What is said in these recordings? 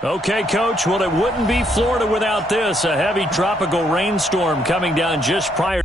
Okay, Coach, well, it wouldn't be Florida without this. A heavy tropical rainstorm coming down just prior.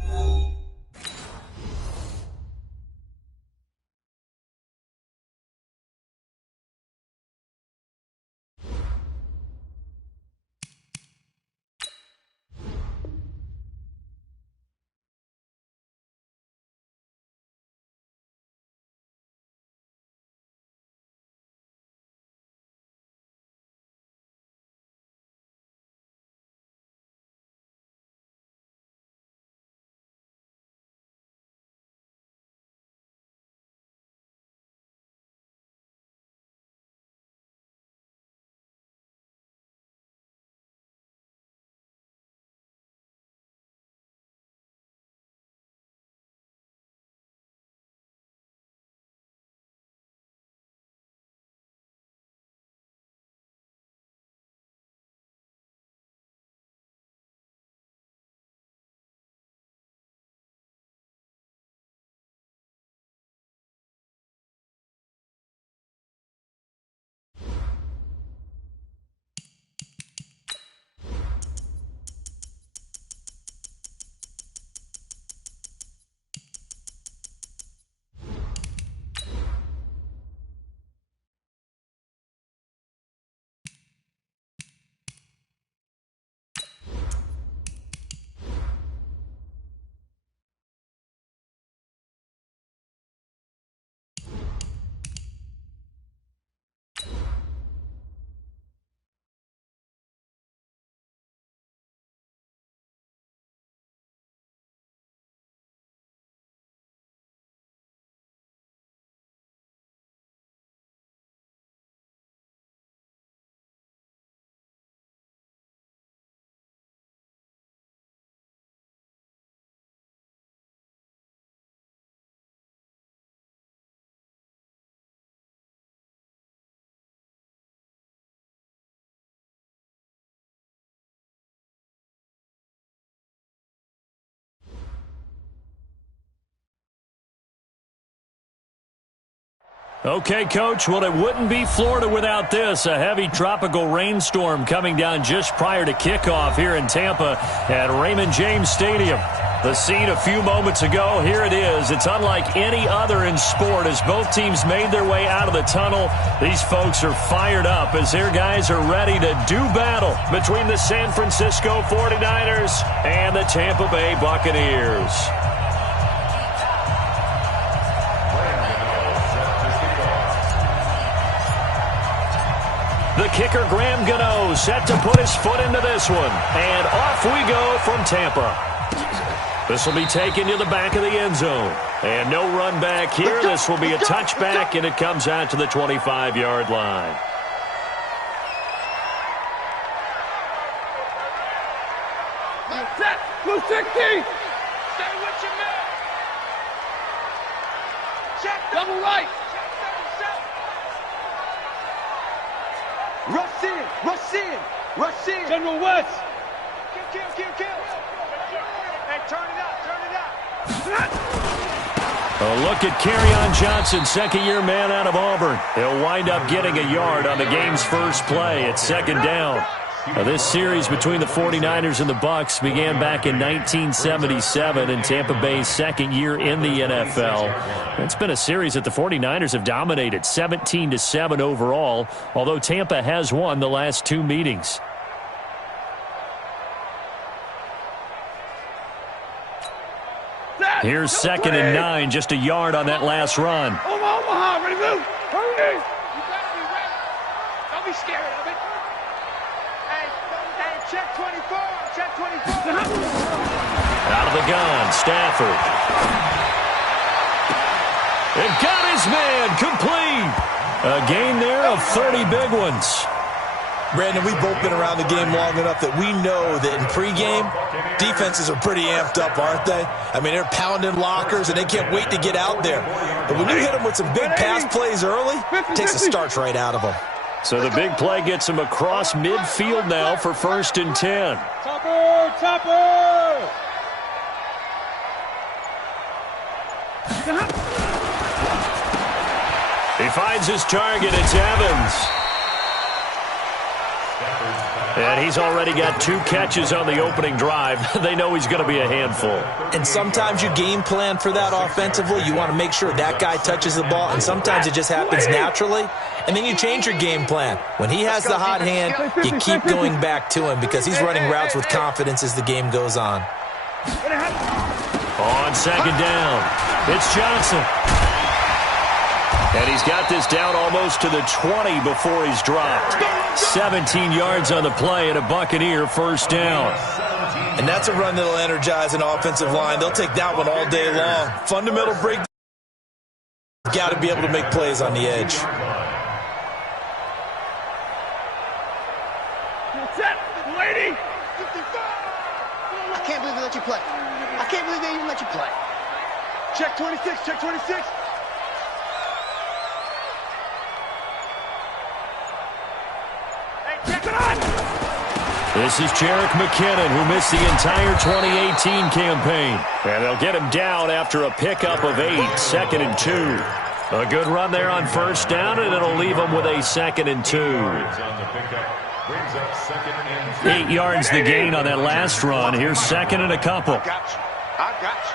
Okay, Coach, well, it wouldn't be Florida without this. A heavy tropical rainstorm coming down just prior to kickoff here in Tampa at Raymond James Stadium. The scene a few moments ago, here it is. It's unlike any other in sport as both teams made their way out of the tunnel. These folks are fired up as their guys are ready to do battle between the San Francisco 49ers and the Tampa Bay Buccaneers. The kicker, Graham Gano, set to put his foot into this one. And off we go from Tampa. This will be taken to the back of the end zone. And no run back here. This will be a touchback, and it comes out to the 25-yard line. Set, blue 60. Stay with your man. Check double right. Rush in, rush in, rush in. General West. Kill. Hey, turn it up. A look at Kerryon Johnson, second-year man out of Auburn. He'll wind up getting a yard on the game's first play at second down. Now, this series between the 49ers and the Bucs began back in 1977 in Tampa Bay's second year in the NFL. It's been a series that the 49ers have dominated, 17-7 overall, although Tampa has won the last two meetings. Here's second and 9, just a yard on that last run. Omaha, ready to move. Hurry. You better be ready. Don't be scared of it. Hey, check 24. Check 24. Out of the gun, Stafford. And got his man complete. A gain there of 30 big ones. Brandon, we've both been around the game long enough that we know that in pregame, defenses are pretty amped up, aren't they? I mean, they're pounding lockers, and they can't wait to get out there. But when you hit them with some big pass plays early, it takes the starch right out of them. So the big play gets him across midfield now for 1st and 10. Topper! He finds his target. It's Evans. And he's already got 2 catches on the opening drive. They know he's going to be a handful. And sometimes you game plan for that offensively. You want to make sure that guy touches the ball, and sometimes it just happens naturally. And then you change your game plan. When he has the hot hand, you keep going back to him because he's running routes with confidence as the game goes on. On second down, it's Johnson. And he's got this down almost to the 20 before he's dropped. 17 yards on the play and a Buccaneer first down. And that's a run that'll energize an offensive line. They'll take that one all day long. Fundamental break. Got to be able to make plays on the edge. Lady! I can't believe they let you play. I can't believe they even let you play. Check 26, check 26. This is Jerick McKinnon, who missed the entire 2018 campaign. And they'll get him down after a pickup of 8, 2nd and 2. A good run there on first down, and it'll leave him with a 2nd and 2. 8 yards the gain on that last run. Here's 2nd and a couple. I got you.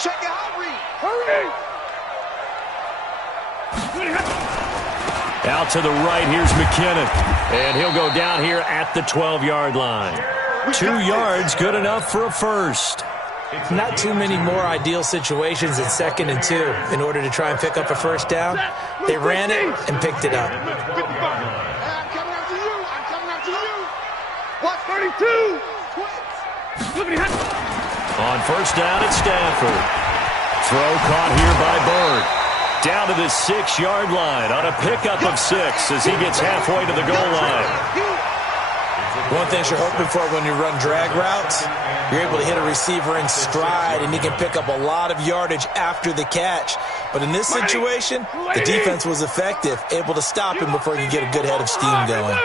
Check it out, Reed. Hurry! Out to the right, here's McKinnon. And he'll go down here at the 12-yard line. 2 yards, good enough for a first. Not too many more ideal situations at 2nd and 2 in order to try and pick up a first down. They ran it and picked it up. I'm coming after you. I'm coming after you. What? 32. On first down, it's Stafford. Throw caught here by Bird. Down to the 6-yard line on a pickup of 6 as he gets halfway to the goal line. One thing you're hoping for when you run drag routes, you're able to hit a receiver in stride, and he can pick up a lot of yardage after the catch. But in this situation, the defense was effective, able to stop him before he could get a good head of steam going.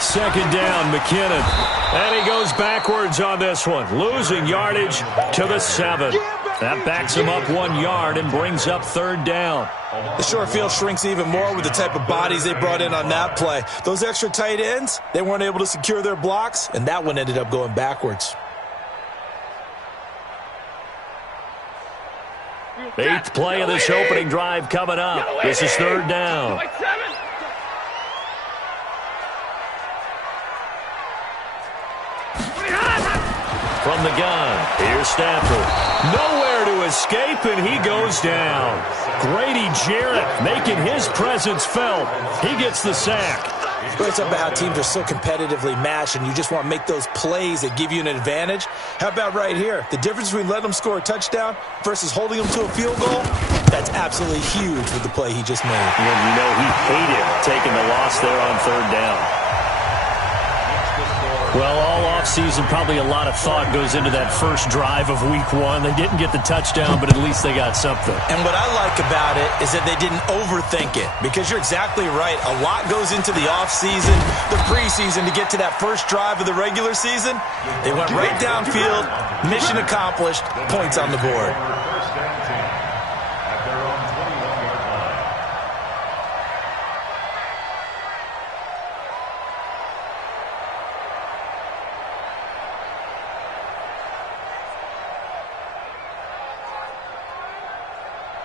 Second down, McKinnon. And he goes backwards on this one, losing yardage to the 7. That backs him up 1 yard and brings up 3rd down. The short field shrinks even more with the type of bodies they brought in on that play. Those extra tight ends, they weren't able to secure their blocks, and that one ended up going backwards. 8th play of this opening drive coming up. This is 3rd down. From the gun, here's Stafford. Nowhere to escape, and he goes down. Grady Jarrett making his presence felt. He gets the sack. It's about how teams are so competitively matched, and you just want to make those plays that give you an advantage. How about right here? The difference between letting them score a touchdown versus holding them to a field goal, that's absolutely huge with the play he just made. And you know he hated taking the loss there on 3rd down. Well, all offseason, probably a lot of thought goes into that first drive of Week 1. They didn't get the touchdown, but at least they got something. And what I like about it is that they didn't overthink it, because you're exactly right. A lot goes into the offseason, the preseason, to get to that first drive of the regular season. They went right downfield, mission accomplished, points on the board.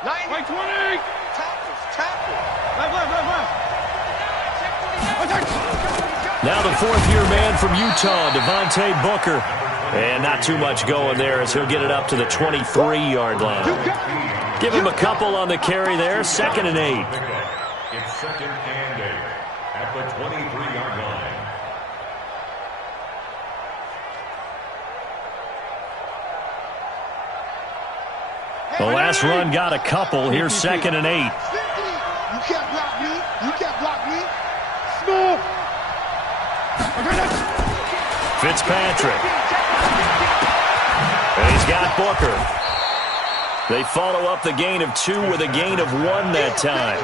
Right 20. Tackle. Now the 4th-year man from Utah, Devontae Booker. And not too much going there as he'll get it up to the 23-yard line. Give him a couple on the carry there, 2nd and 8. It's 2nd and 8 at the 23-yard line. The last run got a couple. Here's 2nd and 8. You can't block me. You can't block me. Smooth. Fitzpatrick. And he's got Booker. They follow up the gain of 2 with a gain of 1 that time.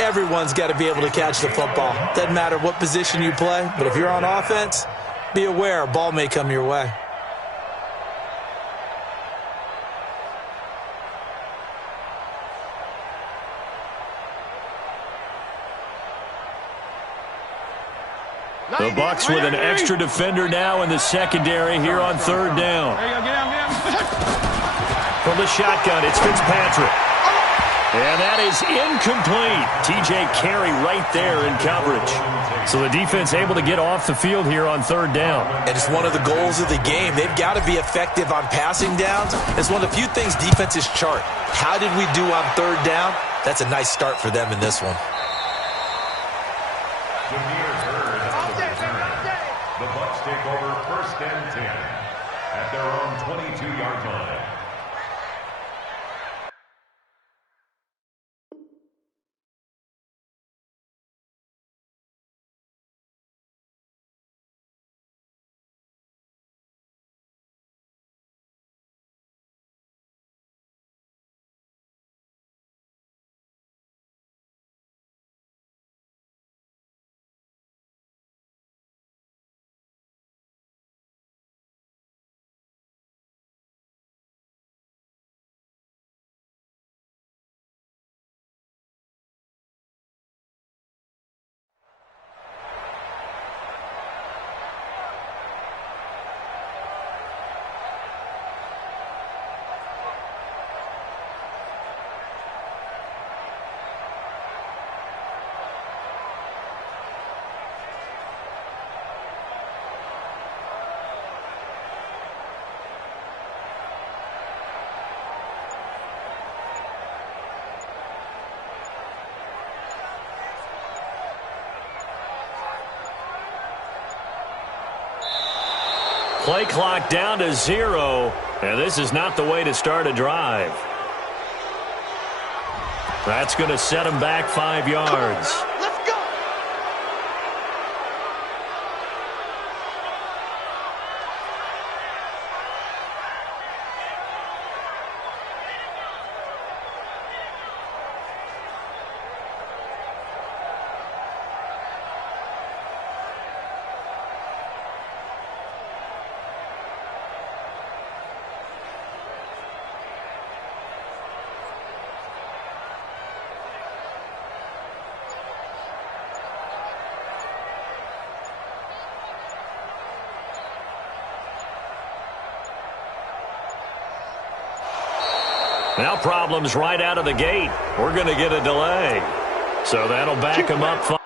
Everyone's got to be able to catch the football. Doesn't matter what position you play, but if you're on offense, be aware a ball may come your way. The Bucs with an extra defender now in the secondary here on third down. There you go, get down. From the shotgun, it's Fitzpatrick. And that is incomplete. T.J. Carey right there in coverage. So the defense able to get off the field here on third down. And it's one of the goals of the game. They've got to be effective on passing downs. It's one of the few things defenses chart. How did we do on third down? That's a nice start for them in this one. The Bucs take over 1st and 10 at their own 22-yard line. Play clock down to 0, and this is not the way to start a drive. That's going to set him back 5 yards. Now problems right out of the gate. We're going to get a delay. So that'll back him up.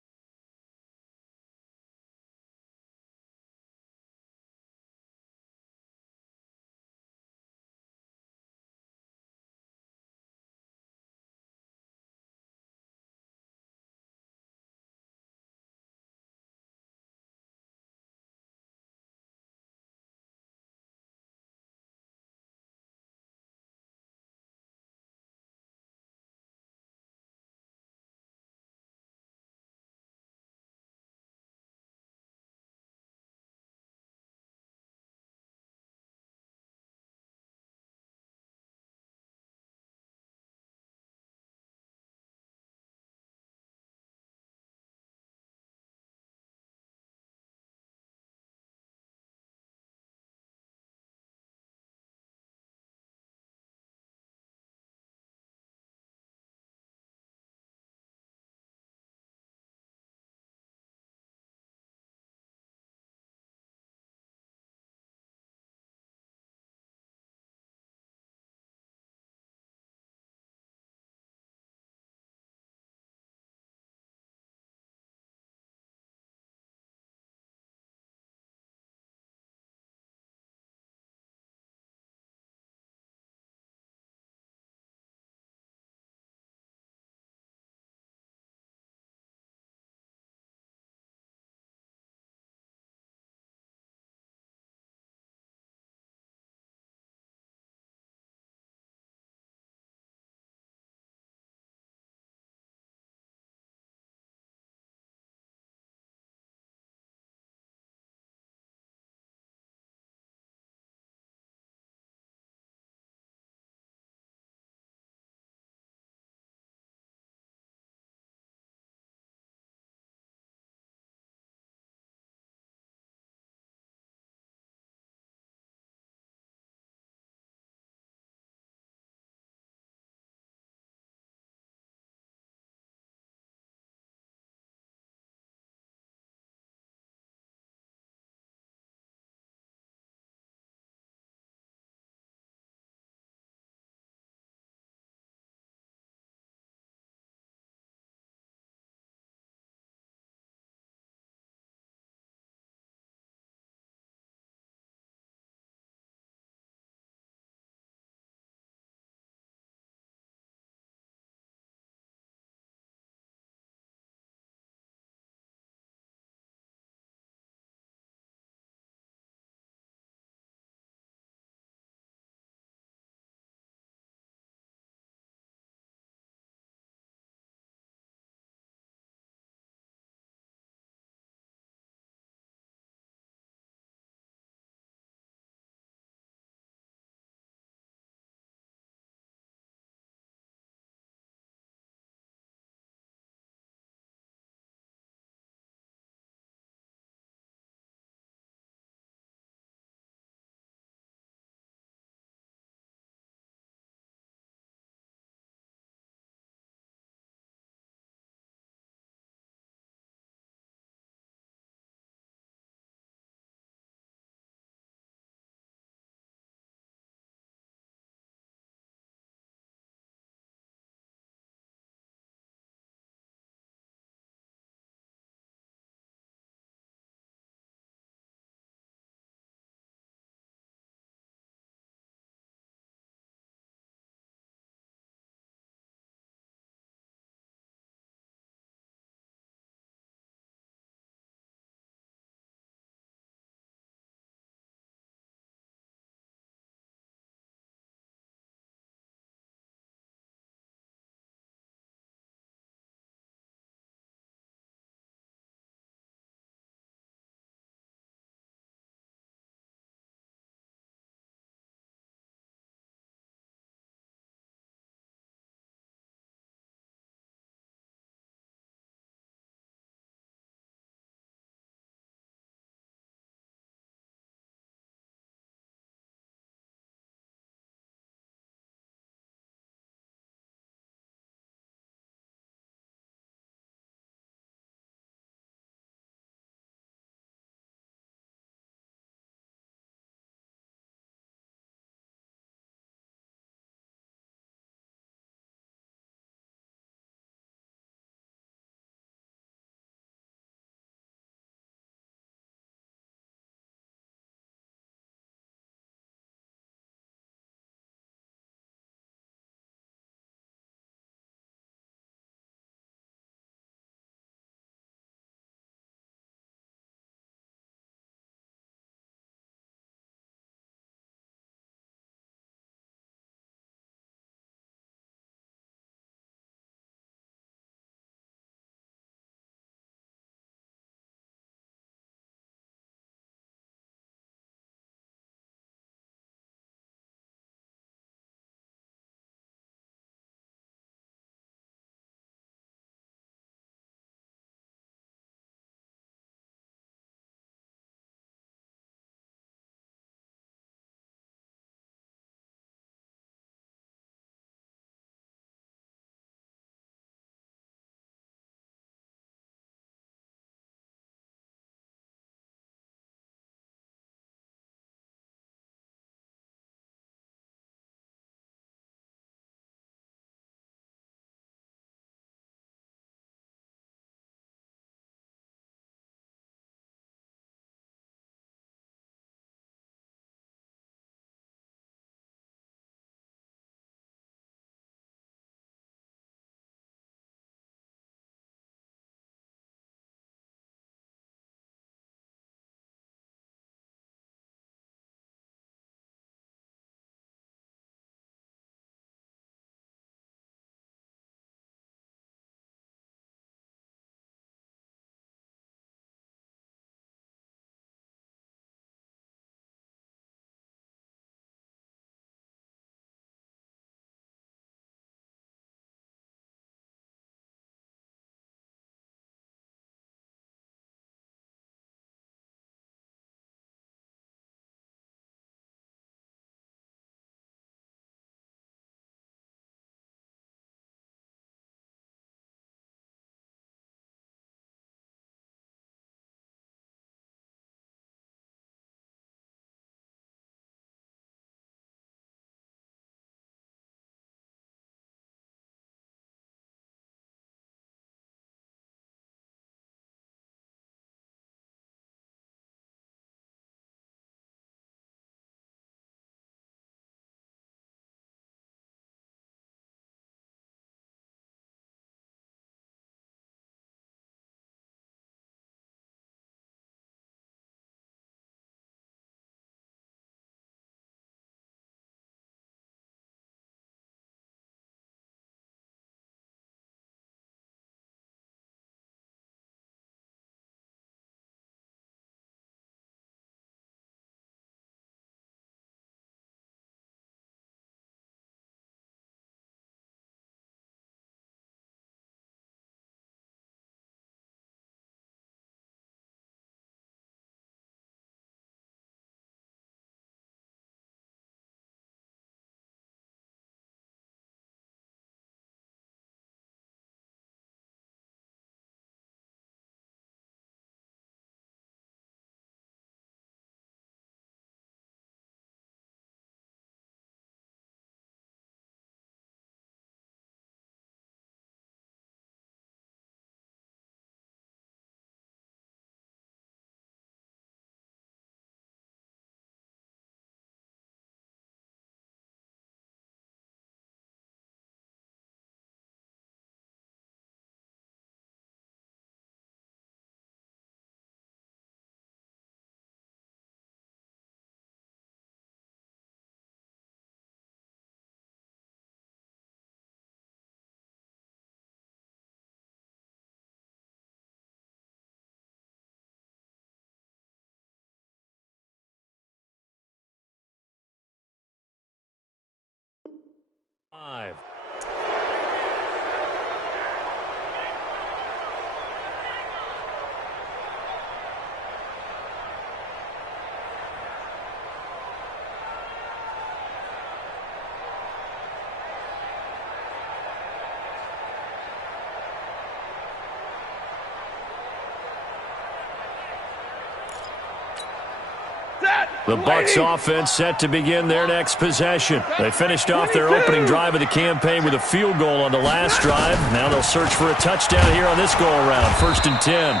The Bucs offense set to begin their next possession. They finished off their opening drive of the campaign with a field goal on the last drive. Now they'll search for a touchdown here on this go-around. 1st and 10.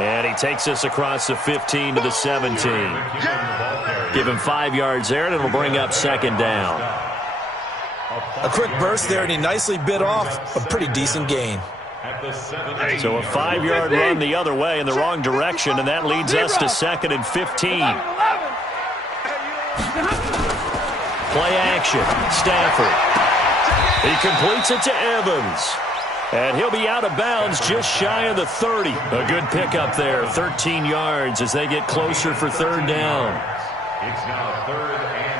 And he takes us across the 15 to the 17. Give him 5 yards there, and it'll bring up 2nd down. A quick burst there, and he nicely bit off a pretty decent gain. So a 5-yard run the other way in the wrong direction, and that leads us to 2nd and 15. Play action. Stafford. He completes it to Evans. And he'll be out of bounds just shy of the 30. A good pickup there. 13 yards as they get closer for 3rd down. It's now 3rd and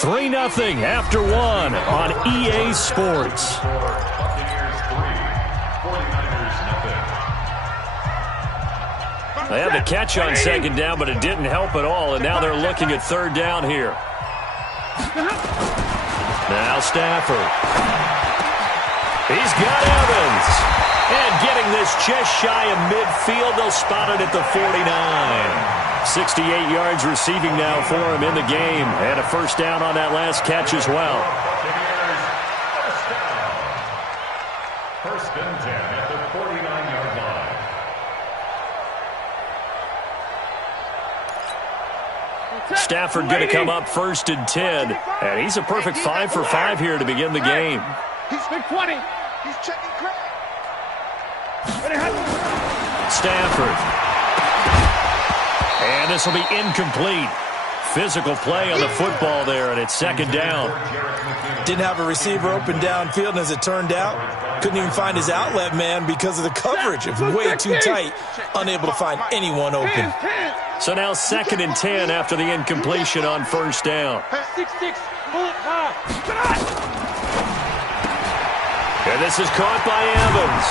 3-0 after 1 on EA Sports. They had the catch on 2nd down, but it didn't help at all, and now they're looking at 3rd down here. Now Stafford. He's got Evans. And getting this just shy of midfield, they'll spot it at the 49. 68 yards receiving now for him in the game. And a 1st down on that last catch as well. 1st and 10 at the 49-yard line. Stafford going to come up 1st and 10. And he's a perfect 5 for 5 here to begin the game. He's big 20. He's checking Craig. Stafford. And this will be incomplete. Physical play on the football there, and it's 2nd down. Didn't have a receiver open downfield, and as it turned out, couldn't even find his outlet man because of the coverage. It was way too tight, unable to find anyone open. So now 2nd and 10 after the incompletion on 1st down. And this is caught by Evans.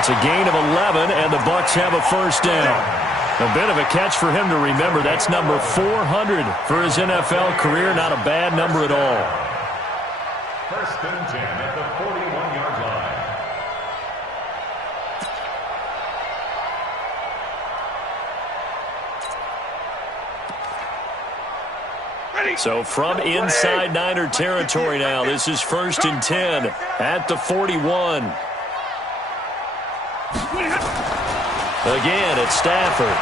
It's a gain of 11, and the Bucs have a 1st down. A bit of a catch for him to remember. That's number 400 for his NFL career. Not a bad number at all. 1st and 10 at the 41-yard line. So from inside Niner territory now, this is 1st and 10 at the 41. Again, it's Stafford.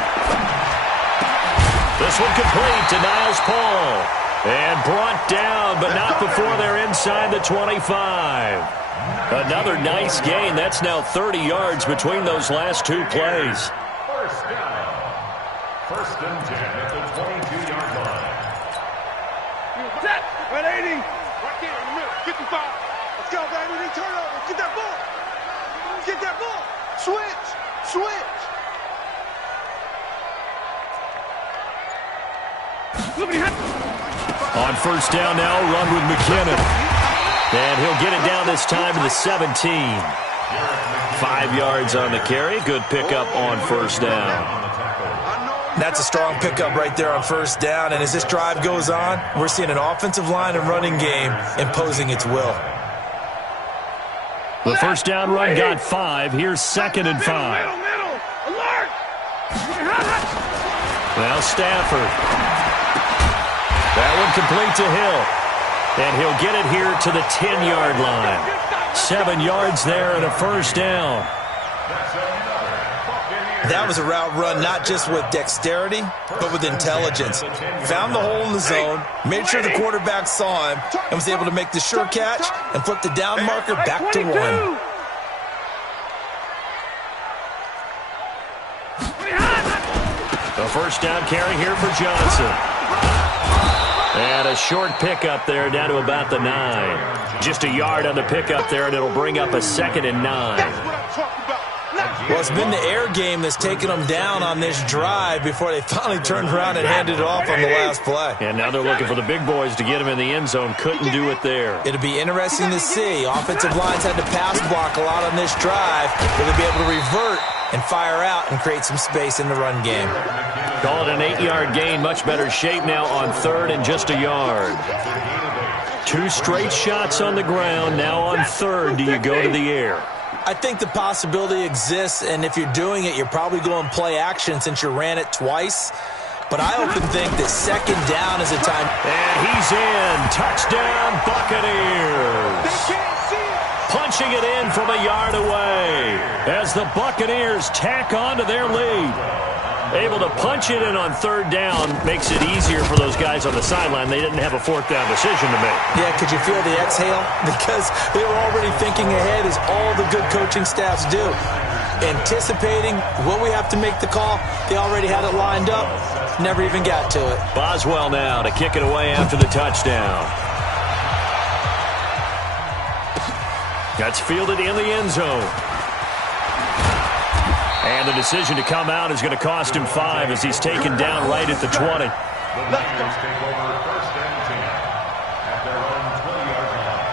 This one complete to Niles Paul. And brought down, but not before they're inside the 25. Another nice gain. That's now 30 yards between those last 2 plays. 1st down. 1st and 10 at the 22-yard line. 180. Right there in the middle. 55. Let's go, baby. They turn over. Get that ball. Get that ball. Switch. Switch. On 1st down now, run with McKinnon. And he'll get it down this time to the 17. 5 yards on the carry. Good pickup on 1st down. That's a strong pickup right there on 1st down. And as this drive goes on, we're seeing an offensive line and running game imposing its will. The 1st down run got 5. Here's 2nd and 5. Alert! Now Stafford. That one complete to Hill. And he'll get it here to the 10-yard line. 7 yards there and a 1st down. That was a route run not just with dexterity, but with intelligence. Found the hole in the zone, made sure the quarterback saw him, and was able to make the sure catch and flip the down marker back to 1. The 1st down carry here for Johnson. And a short pickup there down to about the 9. Just a yard on the pickup there, and it'll bring up a 2nd and 9. That's what I'm talking about. Well, it's been the air game that's taken them down on this drive before they finally turned around and handed it off on the last play. And now they're looking for the big boys to get him in the end zone. Couldn't do it there. It'll be interesting to see. Offensive lines had to pass block a lot on this drive. Will they be able to revert and fire out and create some space in the run game? Call it an 8-yard gain. Much better shape now on 3rd and just a yard. 2 straight shots on the ground. Now on 3rd, do you go to the air? I think the possibility exists, and if you're doing it, you're probably going play action since you ran it twice. But I often think that 2nd down is a time. And he's in. Touchdown, Buccaneers. Punching it in from a yard away as the Buccaneers tack on to their lead. Able to punch it in on 3rd down makes it easier for those guys on the sideline. They didn't have a 4th down decision to make. Yeah, could you feel the exhale? Because they were already thinking ahead, as all the good coaching staffs do. Anticipating, will we have to make the call? They already had it lined up. Never even got to it. Boswell now to kick it away after the touchdown. That's fielded in the end zone. And the decision to come out is going to cost him 5 as he's taken down right at the 20. The Buccaneers take over 1st and 10 at their own 20-yard line.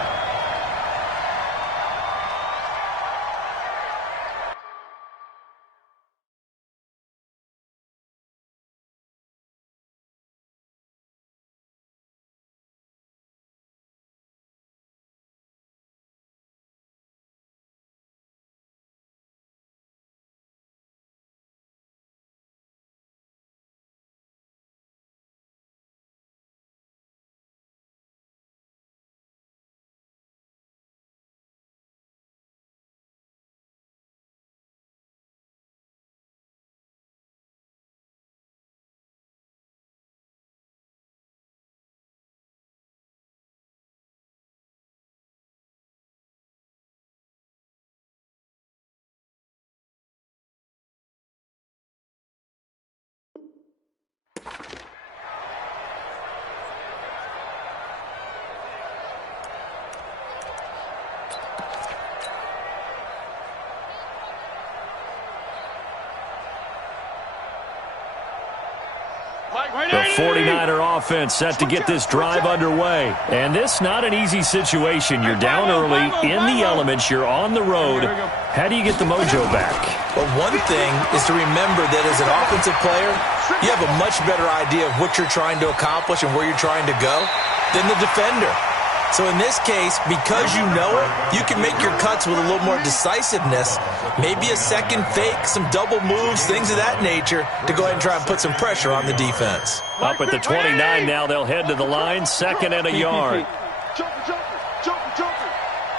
The 49er offense set to get this drive underway. And this not an easy situation. You're down early, in the elements, you're on the road. How do you get the mojo back? Well, one thing is to remember that as an offensive player, you have a much better idea of what you're trying to accomplish and where you're trying to go than the defender. So in this case, because you know it, you can make your cuts with a little more decisiveness, maybe a second fake, some double moves, things of that nature, to go ahead and try and put some pressure on the defense. Up at the 29 now, they'll head to the line, 2nd and a yard. Jumper.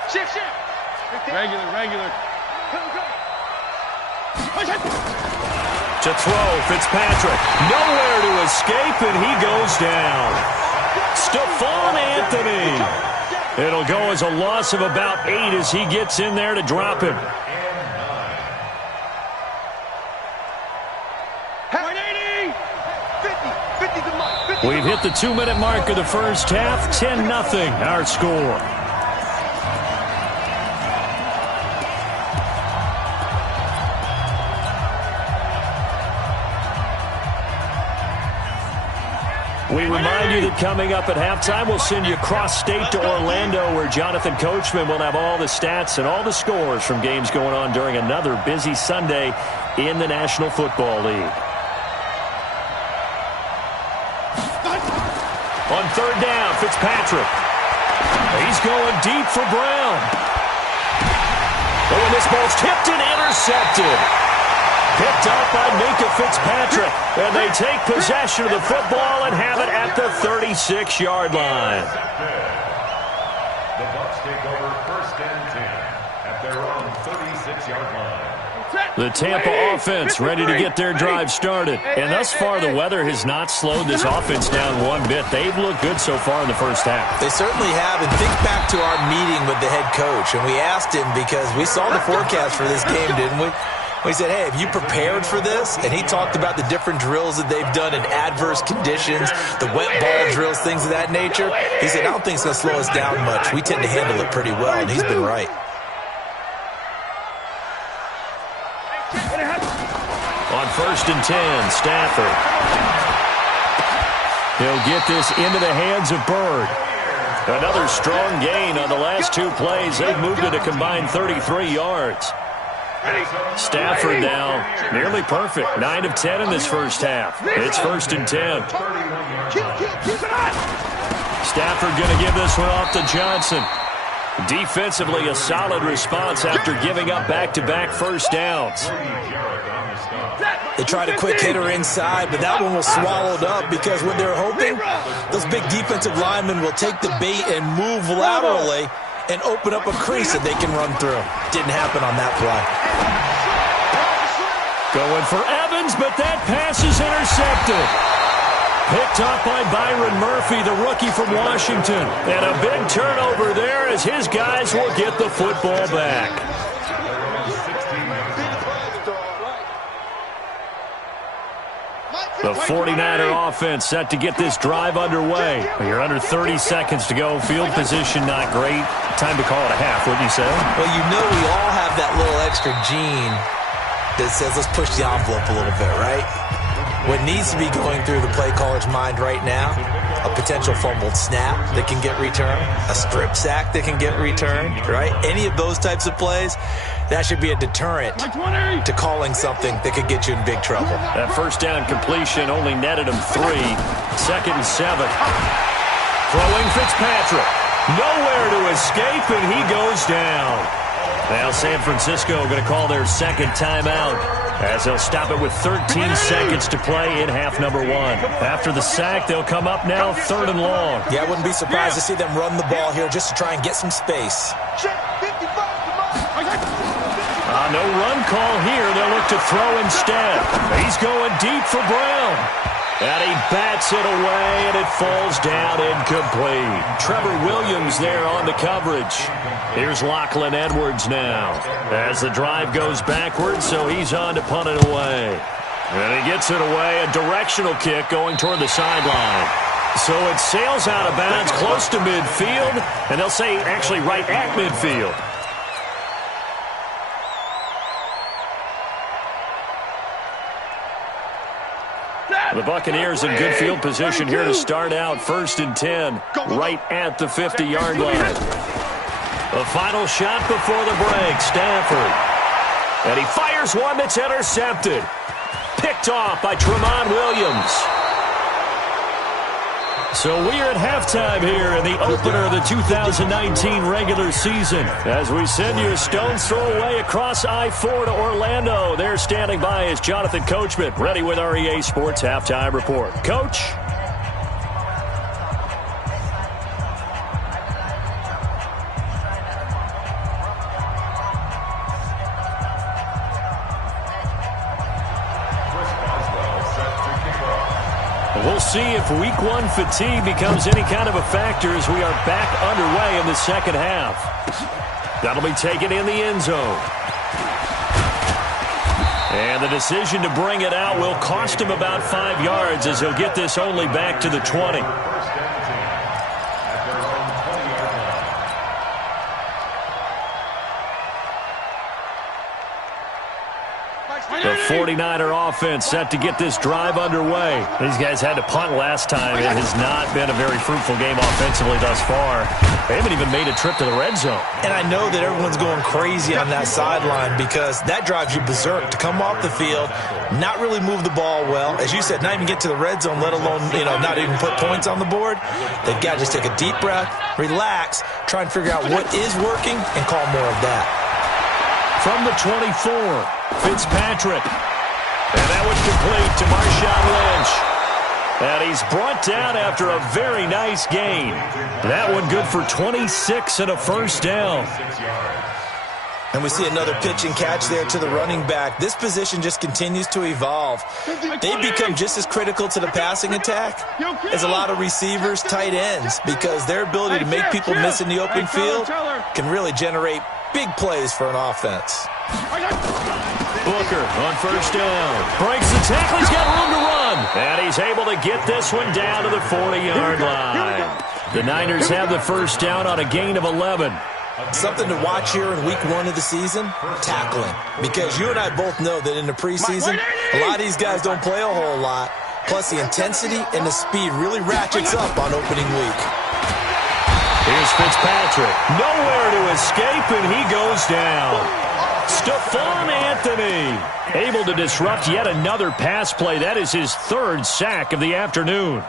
Shift. Regular. To throw, Fitzpatrick. Nowhere to escape, and he goes down. Stephon Anthony. It'll go as a loss of about 8 as he gets in there to drop him. We've hit the 2-minute mark of the first half. 10-0 our score. We remind you that coming up at halftime, we'll send you cross-state to Orlando, where Jonathan Coachman will have all the stats and all the scores from games going on during another busy Sunday in the National Football League. On 3rd down, Fitzpatrick. He's going deep for Brown. Oh, and this ball's tipped and intercepted. Picked up by Minka Fitzpatrick. And they take possession of the football and have it at the 36-yard line. The Bucs take over 1st and 10 at their own 36-yard line. The Tampa offense ready to get their drive started. And thus far, the weather has not slowed this offense down one bit. They've looked good so far in the first half. They certainly have. And think back to our meeting with the head coach. And we asked him, because we saw the forecast for this game, didn't we? We said, hey, have you prepared for this? And he talked about the different drills that they've done in adverse conditions, the wet ball drills, things of that nature. He said, I don't think it's going to slow us down much. We tend to handle it pretty well, and he's been right. On 1st and 10, Stafford. He'll get this into the hands of Bird. Another strong gain on the last 2 plays. They've moved it a combined 33 yards. Stafford now nearly perfect. 9 of 10 in this first half. It's 1st and 10. Stafford going to give this one off to Johnson. Defensively, a solid response after giving up back-to-back first downs. They tried a quick hitter inside, but that one was swallowed up because when they're hoping, those big defensive linemen will take the bait and move laterally and open up a crease that they can run through. Didn't happen on that play. Going for Evans, but that pass is intercepted. Picked up by Byron Murphy, the rookie from Washington. And a big turnover there as his guys will get the football back. The 49er offense set to get this drive underway. You're under 30 seconds to go. Field position not great. Time to call it a half, wouldn't you say? Well, you know we all have that little extra gene that says let's push the envelope a little bit, right? What needs to be going through the play caller's mind right now, a potential fumbled snap that can get returned, a strip sack that can get returned, right? Any of those types of plays, that should be a deterrent to calling something that could get you in big trouble. That first down completion only netted him 3. 2nd and 7. Throwing Fitzpatrick. Nowhere to escape, and he goes down. Now San Francisco going to call their second timeout as they'll stop it with 13 seconds to play in half number 1. After the sack, they'll come up now 3rd and long. Yeah, I wouldn't be surprised to see them run the ball here just to try and get some space. No run call here. They'll look to throw instead. He's going deep for Brown. And he bats it away, and it falls down incomplete. Trevor Williams there on the coverage. Here's Lachlan Edwards now as the drive goes backwards, so he's on to punt it away. And he gets it away, a directional kick going toward the sideline. So it sails out of bounds close to midfield, and they'll say actually right at midfield. The Buccaneers in good field position here to start out 1st and 10, right at the 50-yard line. The final shot before the break, Stafford. And he fires one that's intercepted. Picked off by Tramon Williams. So we are at halftime here in the opener of the 2019 regular season. As we send you a stone's throw away across I-4 to Orlando. There standing by is Jonathan Coachman, ready with our EA Sports Halftime Report. Coach? We'll see if week 1 fatigue becomes any kind of a factor as we are back underway in the second half. That'll be taken in the end zone. And the decision to bring it out will cost him about 5 yards as he'll get this only back to the 20. The 49er offense set to get this drive underway. These guys had to punt last time. It has not been a very fruitful game offensively thus far. They haven't even made a trip to the red zone. And I know that everyone's going crazy on that sideline because that drives you berserk to come off the field, not really move the ball well. As you said, not even get to the red zone, let alone, not even put points on the board. They've got to just take a deep breath, relax, try and figure out what is working, and call more of that. From the 24, Fitzpatrick. And that was complete to Marshawn Lynch. And he's brought down after a very nice gain. That one good for 26 and a first down. And we see another pitch and catch there to the running back. This position just continues to evolve. They become just as critical to the passing attack as a lot of receivers, tight ends, because their ability to make people miss in the open field can really generate big plays for an offense. Booker on first down. Breaks the tackle. He's got room to run. And he's able to get this one down to the 40-yard line. The Niners have the first down on a gain of 11. Something to watch here in week 1 of the season, tackling. Because you and I both know that in the preseason, a lot of these guys don't play a whole lot. Plus, the intensity and the speed really ratchets up on opening week. Here's Fitzpatrick. Nowhere to escape, and he goes down. Stephon Anthony able to disrupt yet another pass play. That is his 3rd sack of the afternoon.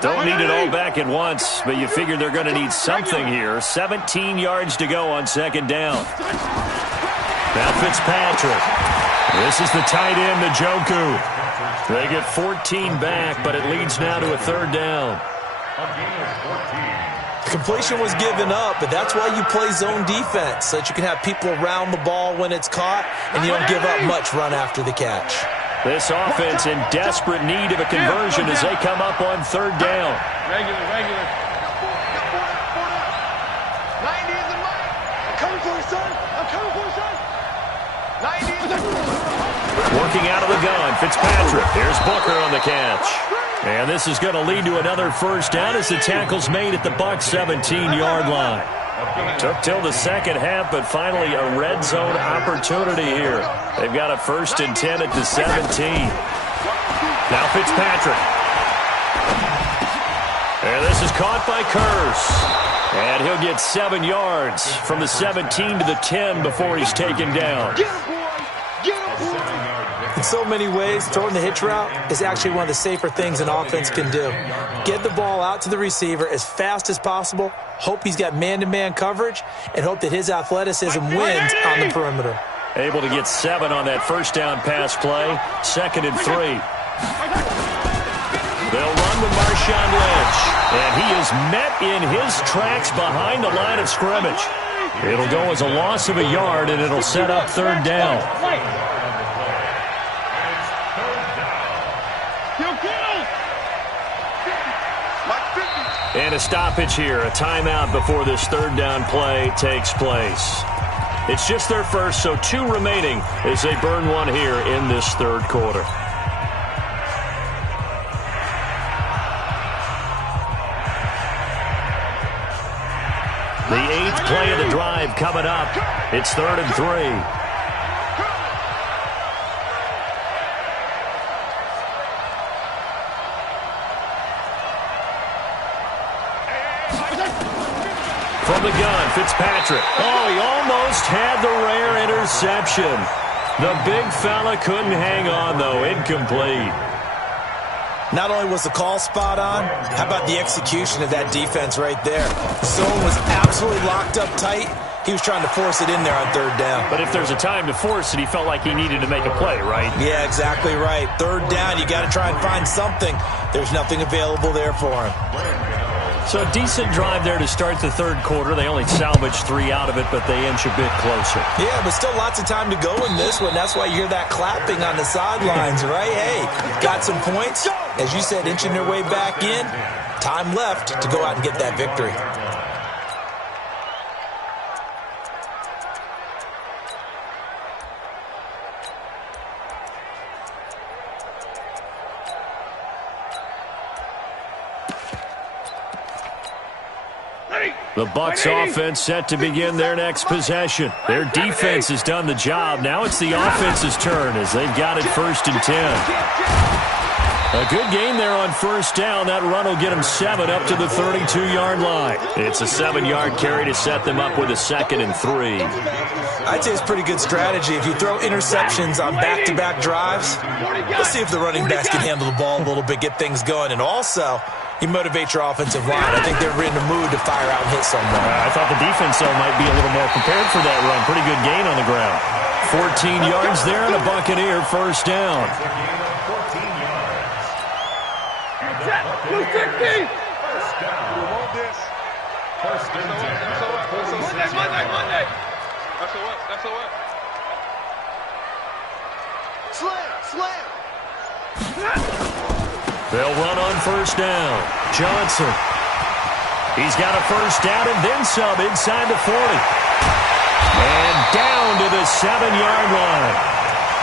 Don't need it all back at once, but you figure they're going to need something here. 17 yards to go on 2nd down. Now Fitzpatrick. This is the tight end, Njoku. They get 14 back, but it leads now to a 3rd down. Completion was given up, but that's why you play zone defense, so that you can have people around the ball when it's caught, and you don't give up much run after the catch. This offense in desperate need of a conversion as they come up on 3rd down. Regular. 90 is the mark. I'm coming for you, son. I'm coming for you, son. 90 is the mark. Working out of the gun, Fitzpatrick. Here's Booker on the catch. And this is going to lead to another first down as the tackle's made at the Bucs 17-yard line. Took till the second half, but finally a red zone opportunity here. They've got a 1st and 10 at the 17. Now Fitzpatrick. And this is caught by Curse. And he'll get 7 yards from the 17 to the 10 before he's taken down. In so many ways, throwing the hitch route is actually one of the safer things an offense can do. Get the ball out to the receiver as fast as possible, hope he's got man-to-man coverage, and hope that his athleticism wins on the perimeter. Able to get 7 on that first down pass play. 2nd and 3. They'll run with Marshawn Lynch. And he is met in his tracks behind the line of scrimmage. It'll go as a loss of a yard, and it'll set up 3rd down. And a stoppage here, a timeout before this 3rd down play takes place. It's just their first, so 2 remaining as they burn one here in this 3rd quarter. The 8th play of the drive coming up. It's 3rd and 3. From the gun, Fitzpatrick. Oh, he almost had the rare interception. The big fella couldn't hang on, though. Incomplete. Not only was the call spot on, how about the execution of that defense right there? The zone was absolutely locked up tight. He was trying to force it in there on 3rd down. But if there's a time to force it, he felt like he needed to make a play, right? Yeah, exactly right. 3rd down, you got to try and find something. There's nothing available there for him. So a decent drive there to start the 3rd quarter. They only salvaged 3 out of it, but they inch a bit closer. Yeah, but still lots of time to go in this one. That's why you hear that clapping on the sidelines, right? Hey, got some points. As you said, inching their way back in. Time left to go out and get that victory. The Bucs offense set to begin their next possession. Their defense has done the job. Now it's the offense's turn as they've got it 1st and 10. A good game there on 1st down. That run will get them 7 up to the 32-yard line. It's a 7-yard carry to set them up with a 2nd and 3. I'd say it's pretty good strategy. If you throw interceptions on back-to-back drives, let's see if the running backs can handle the ball a little bit, get things going. And also, you motivate your offensive line. I think they're in the mood to fire out and hit someone. I thought the defense, though, might be a little more prepared for that run. Pretty good gain on the ground. 14 yards there and a Buccaneer 1st down. 14 yards. 260. First down. We want this. 1st and 10. Monday. That's a what? Slam. They'll run on 1st down. Johnson He's got a first down and then some inside the 40. And down to the 7-yard line.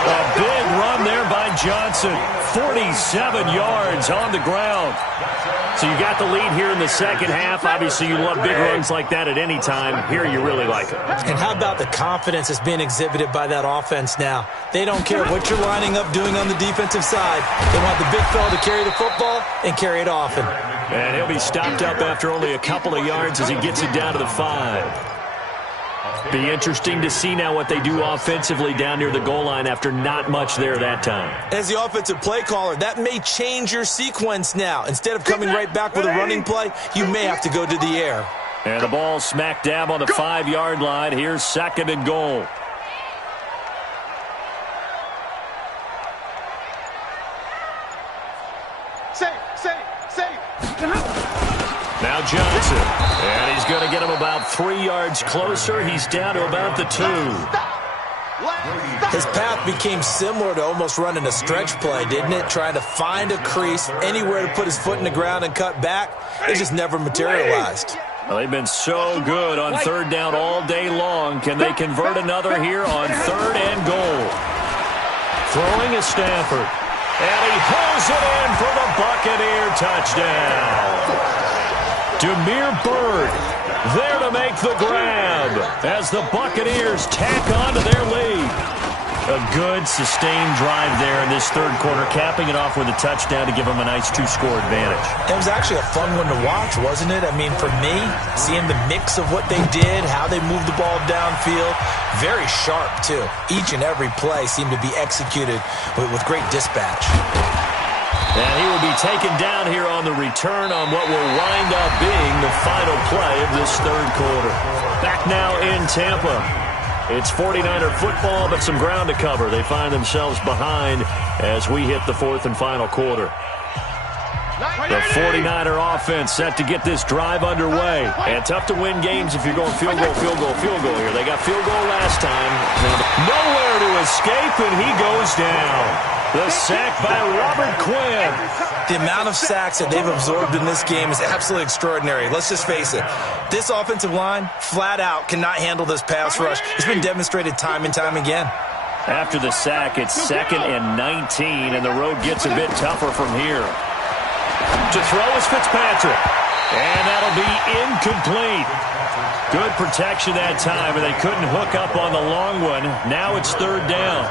A big run there by Johnson. 47 yards on the ground. So you got the lead here in the second half. Obviously, you love big runs like that at any time. Here, you really like it. And how about the confidence that's being exhibited by that offense now? They don't care what you're lining up doing on the defensive side. They want the big fella to carry the football and carry it often. And he'll be stopped up after only a couple of yards as he gets it down to the 5. Be interesting to see now what they do offensively down near the goal line after not much there that time. As the offensive play caller, that may change your sequence now. Instead of coming right back with a running play, you may have to go to the air. And the ball smack dab on the 5-yard line. Here's 2nd and goal. Now Johnson, and he's going to get him about 3 yards closer. He's down to about the 2. His path became similar to almost running a stretch play, didn't it? Trying to find a crease, anywhere to put his foot in the ground and cut back. It just never materialized. Well, they've been so good on 3rd down all day long. Can they convert another here on 3rd and goal? Throwing is Stafford. And he pulls it in for the Buccaneer touchdown. Demir Bird there to make the grab as the Buccaneers tack on to their lead. A good, sustained drive there in this 3rd quarter, capping it off with a touchdown to give them a nice 2-score advantage. It was actually a fun one to watch, wasn't it? I mean, for me, seeing the mix of what they did, how they moved the ball downfield, very sharp, too. Each and every play seemed to be executed with great dispatch. And he will be taken down here on the return on what will wind up being the final play of this 3rd quarter. Back now in Tampa. It's 49er football, but some ground to cover. They find themselves behind as we hit the 4th and final quarter. The 49er offense set to get this drive underway. And tough to win games if you're going field goal, field goal, field goal here. They got field goal last time. Nowhere to escape, and he goes down. The sack by Robert Quinn. The amount of sacks that they've absorbed in this game is absolutely extraordinary. Let's just face it. This offensive line, flat out, cannot handle this pass rush. It's been demonstrated time and time again. After the sack, it's 2nd and 19, and the road gets a bit tougher from here. To throw is Fitzpatrick. And that'll be incomplete. Good protection that time, and they couldn't hook up on the long one. Now it's 3rd down.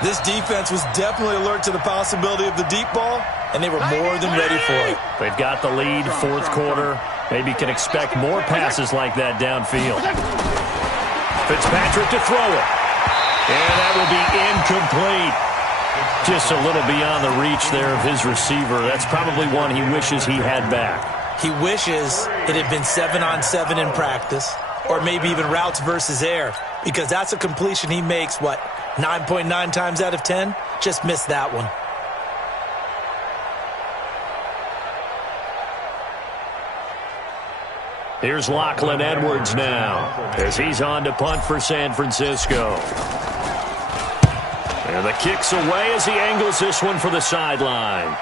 This defense was definitely alert to the possibility of the deep ball, and they were more than ready for it. They've got the lead, 4th quarter. Maybe can expect more passes like that downfield. Fitzpatrick to throw it. And that will be incomplete. Just a little beyond the reach there of his receiver. That's probably one he wishes he had back. He wishes it had been 7-on-7 in practice, or maybe even routes versus air, because that's a completion he makes, 9.9 times out of 10? Just missed that one. Here's Lachlan Edwards now as he's on to punt for San Francisco. And the kick's away as he angles this one for the sideline.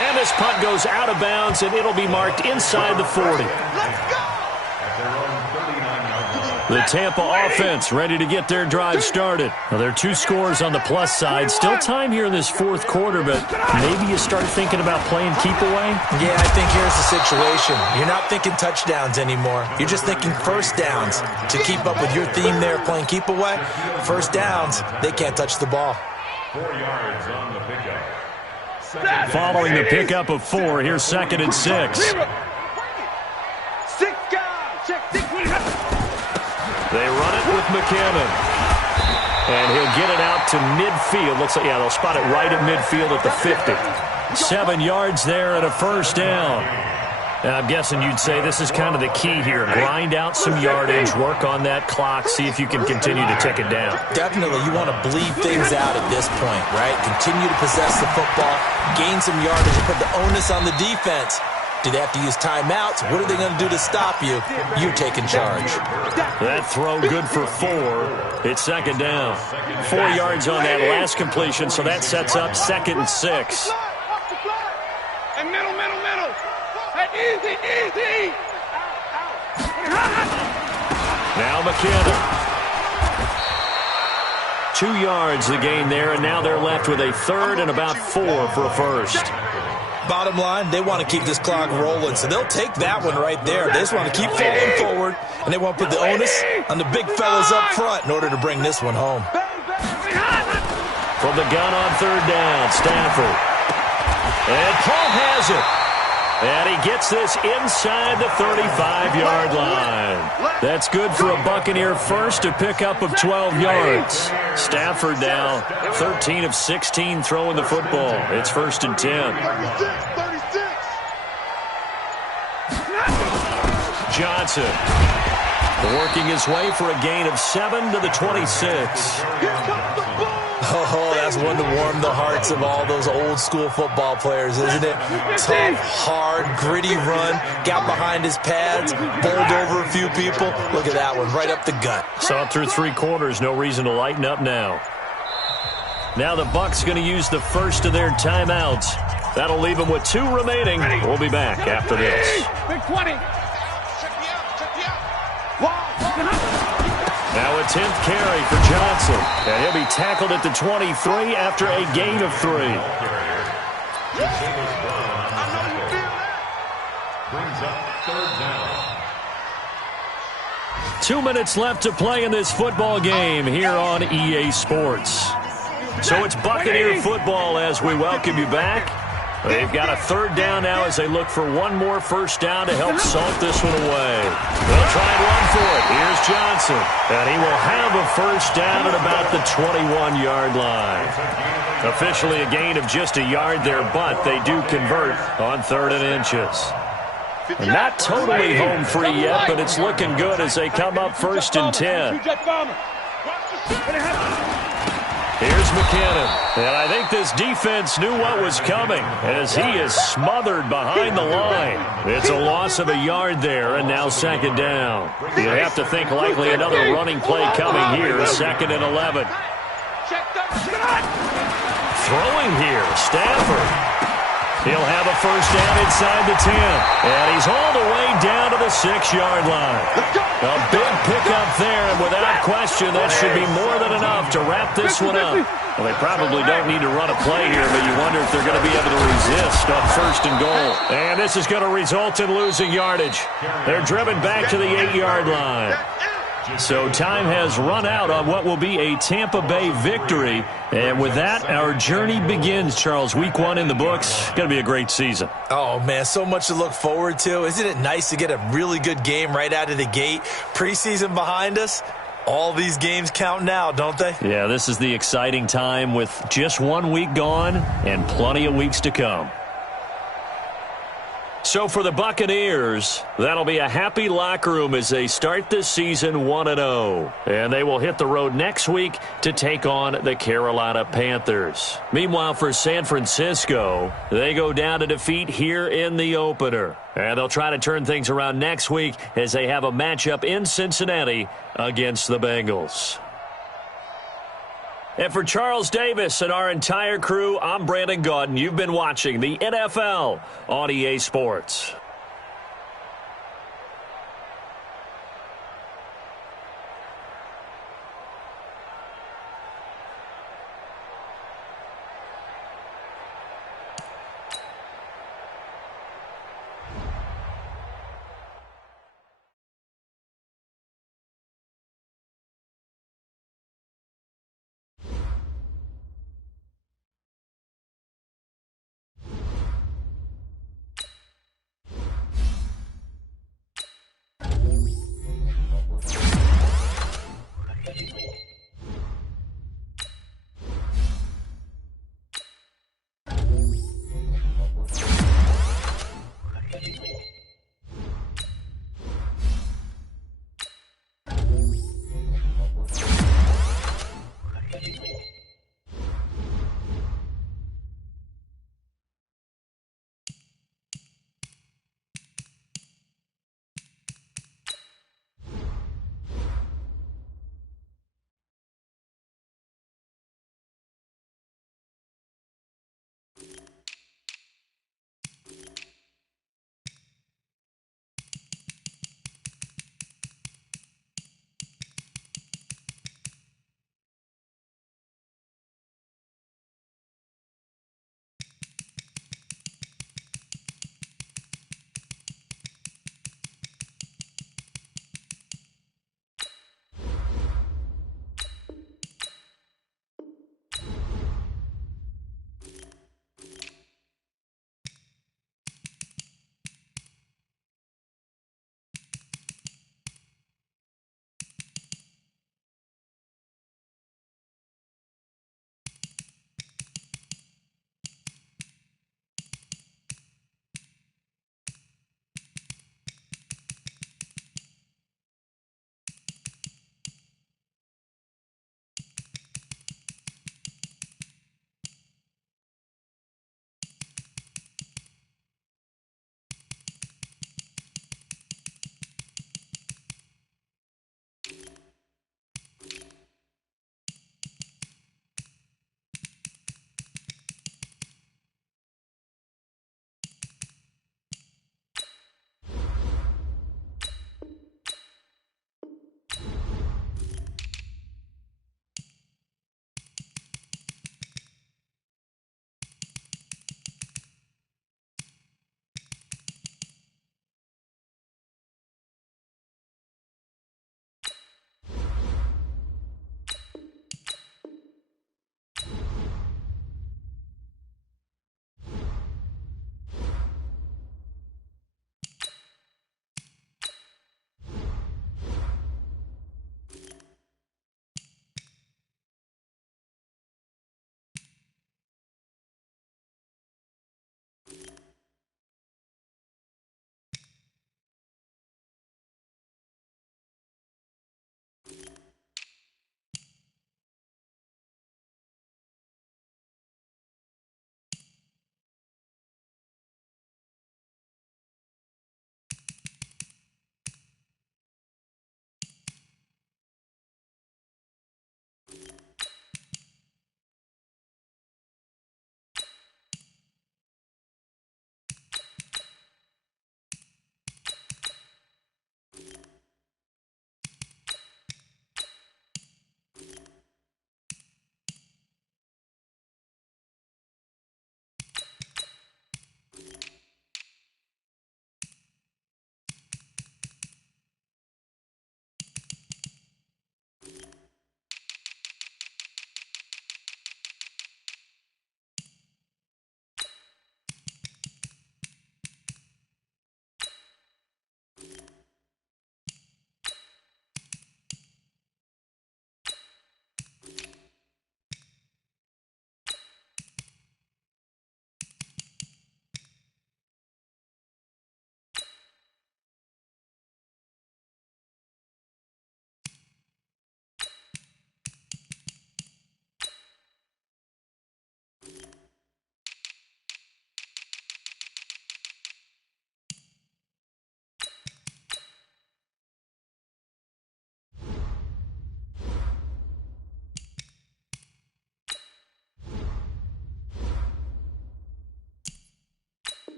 And this punt goes out of bounds, and it'll be marked inside the 40. The Tampa offense ready to get their drive started. Now, there are 2 scores on the plus side. Still time here in this 4th quarter, but maybe you start thinking about playing keep away? Yeah, I think here's the situation. You're not thinking touchdowns anymore. You're just thinking first downs. To keep up with your theme there, playing keep away, first downs, they can't touch the ball. 4 yards on the pickup. Following the pickup of 4, here's 2nd and 6. They run it with McKinnon. And he'll get it out to midfield. Looks like, yeah, they'll spot it right at midfield at the 50. 7 yards there and a first down. And I'm guessing you'd say this is kind of the key here. Grind out some yardage, work on that clock, see if you can continue to tick it down. Definitely, you want to bleed things out at this point, right? Continue to possess the football, gain some yardage, and put the onus on the defense. Do they have to use timeouts? What are they going to do to stop you? You're taking charge. That throw good for 4. It's 2nd down. 4 yards on that last completion, so that sets up 2nd and 6. And middle. Easy. Now McKinnon. 2 yards the gain there, and now they're left with a third and about 4 for a first. Bottom line, they want to keep this clock rolling, so they'll take that one right there. They just want to keep falling forward, and they want to put the onus on the big fellas up front in order to bring this one home. From the gun on third down, Stafford. And Paul has it. And he gets this inside the 35-yard line. That's good for a Buccaneer first, a pickup of 12 yards. Stafford now 13 of 16 throwing the football. It's 1st and 10. 36. Johnson working his way for a gain of 7 to the 26. Oh, that's one to warm the hearts of all those old-school football players, isn't it? Tough, hard, gritty run, got behind his pads, bowled over a few people. Look at that one, right up the gut. Saw it through 3 quarters, no reason to lighten up now. Now the Bucs going to use the first of their timeouts. That'll leave them with 2 remaining. We'll be back after this. Big 20. Now a 10th carry for Johnson. And he'll be tackled at the 23 after a gain of 3. Brings up 3rd down. 2 minutes left to play in this football game here on EA Sports. So it's Buccaneer football as we welcome you back. They've got a 3rd down now as they look for one more first down to help salt this one away. They'll try and run for it. Here's Johnson. And he will have a first down at about the 21-yard line. Officially a gain of just a yard there, but they do convert on 3rd and inches. And not totally home free yet, but it's looking good as they come up 1st and 10. Here's McKinnon. And I think this defense knew what was coming as he is smothered behind the line. It's a loss of a yard there, and now 2nd down. You have to think likely another running play coming here, 2nd and 11. Throwing here, Stafford. He'll have a first down inside the 10. And he's all the way down to the 6-yard line. A big pickup there, and without question, that should be more than enough to wrap this one up. Well, they probably don't need to run a play here, but you wonder if they're going to be able to resist on 1st and goal. And this is going to result in losing yardage. They're driven back to the 8-yard line. So time has run out on what will be a Tampa Bay victory. And with that, our journey begins, Charles. Week 1 in the books. Going to be a great season. Oh, man, so much to look forward to. Isn't it nice to get a really good game right out of the gate? Preseason behind us. All these games count now, don't they? Yeah, this is the exciting time with just 1 week gone and plenty of weeks to come. So for the Buccaneers, that'll be a happy locker room as they start this season 1-0. And they will hit the road next week to take on the Carolina Panthers. Meanwhile, for San Francisco, they go down to defeat here in the opener. And they'll try to turn things around next week as they have a matchup in Cincinnati against the Bengals. And for Charles Davis and our entire crew, I'm Brandon Gaudin. You've been watching the NFL on EA Sports.